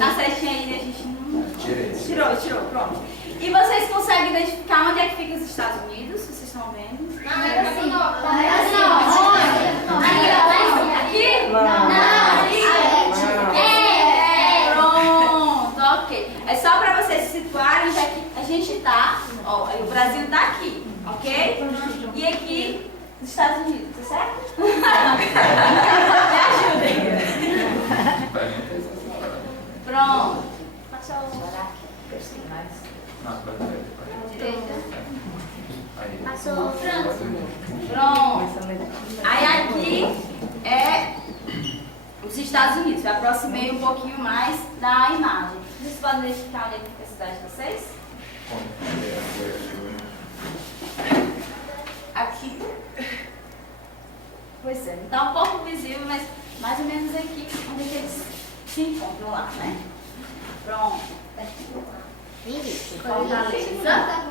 Na setinha aí a gente não... Tirou, pronto. E vocês conseguem identificar onde é que fica os Estados Unidos? Vocês estão vendo? Aqui? Pronto, ok. É só para vocês se situarem onde é que a gente está. Ó, o Brasil está aqui, ok? E aqui, os Estados Unidos, tá certo? Me ajudem. Pronto. Passou. Pronto. Aí aqui é os Estados Unidos. Eu aproximei um pouquinho mais da imagem. Vocês podem identificar onde é que fica a cidade de vocês? Aqui. Pois é, não está um pouco visível, mas mais ou menos aqui onde é que eles se encontram lá, né? Pronto. Fortaleza.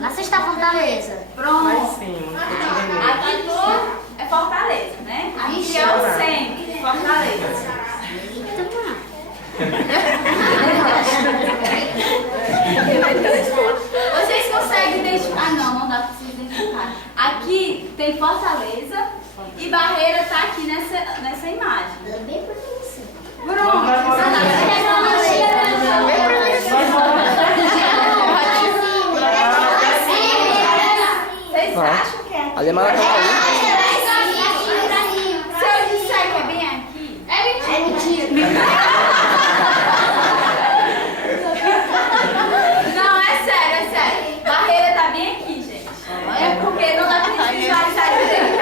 Lá você está Fortaleza. Pronto. Aqui tudo é Fortaleza, né? Aqui é o centro, Fortaleza. Vocês conseguem identificar? Não dá para vocês identificar. Aqui tem Fortaleza e Barreira está aqui nessa imagem. Pronto. Vocês acham que é aqui? Ali é Maracanã. Se eu disser que é bem aqui, é mentira. Não, é sério. Barreira tá bem aqui, gente. É porque não dá pra gente visualizar direito.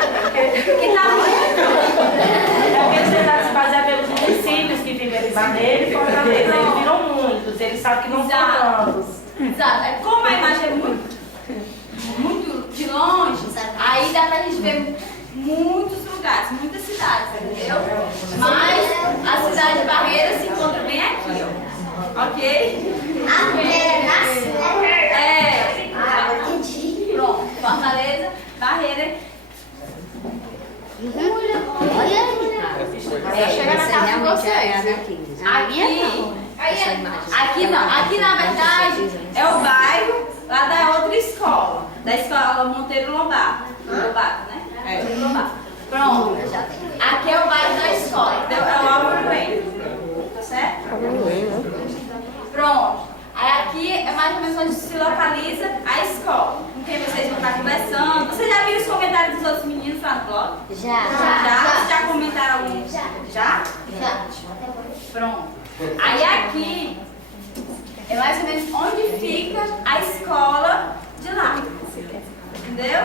Porque tá muito. É porque você está se baseando pelos municípios que vivem em Barreira e Fortaleza. Eles viram muitos, eles sabem que não são tantos. Exato. É como a imagem é muito de longe, aí dá pra gente ver muitos lugares, muitas cidades, entendeu? Mas a cidade de Barreira se encontra bem aqui, ó. Ok? Pronto. Fortaleza, Barreira. Olha, chega na casa de vocês. Aqui não. Aqui na verdade é o bairro lá da outra escola. Da escola Monteiro Lobato. Lobato, né? É. Lobato. Pronto. Aqui é o bairro da escola. Então é o Álvaro Bueno. Tá certo? Pronto. Aí aqui é mais ou menos onde se localiza a escola. Com quem vocês vão estar conversando. Vocês já viram os comentários dos outros meninos lá no blog? Já comentaram algum? Já? Pronto. Aí aqui é mais ou menos onde fica a escola de lá. Entendeu?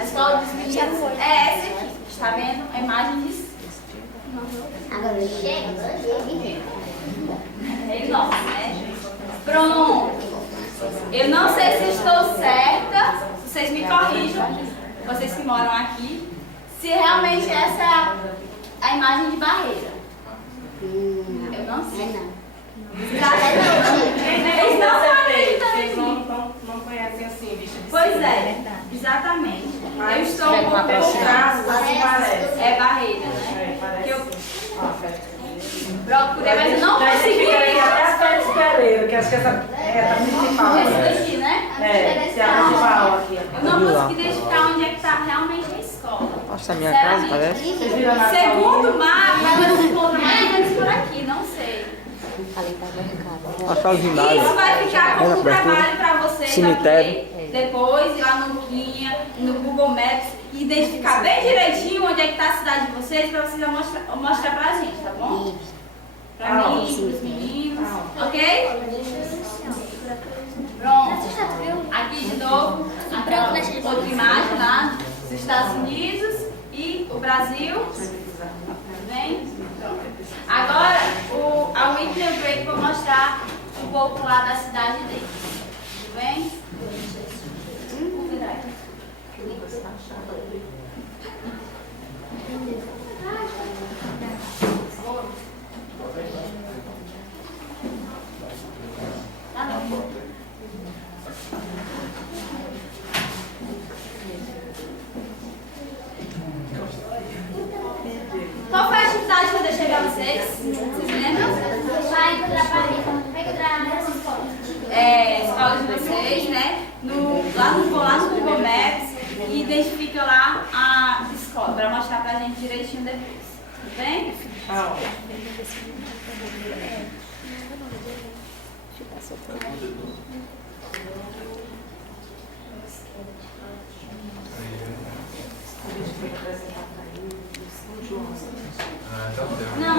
A escola dos meninos é essa aqui. Está vendo a imagem disso? Agora É enorme, né? Pronto. Eu não sei se estou certa. Vocês me corrijam. Vocês que moram aqui. Se realmente essa é a imagem de Barreira. Eu não sei. Eles não acreditam em mim. Não conhecem assim, bicho de Pois cima. é, exatamente. Eu estou um pouco traços, assim parece. É Barreira, né? Parece. Que eu procurei, mas eu não Já consegui. fica até a Félix Pereira, que acho que essa é a principal. Esse Né? daqui, né? É, essa é a principal aqui. Eu não consegui identificar onde é que está realmente a escola. Nossa, a minha casa Sinceramente. parece. Vocês viram na Segundo o mapa, ela se encontra mais ou menos por aqui, não sei. Nossa, o Isso ginásio. vai ficar como Olha um pra trabalho para vocês, Cemitério. ok? Depois ir lá no Guinha, no Google Maps e identificar bem direitinho onde é que está a cidade de vocês para vocês mostrar pra gente, tá bom? Pra mim, pros meninos, ok? Pronto. Aqui de novo, aquela outra imagem lá dos Estados Unidos e o Brasil. Tá bem? Pronto. Agora, a Whitney e o Drake vão mostrar um pouco lá da cidade deles. Tudo bem? Qual foi a atividade que eu deixei pra vocês? Vocês lembram? identifica lá a escola, para mostrar pra gente direitinho depois. Tudo bem? Ah, então deu. Não,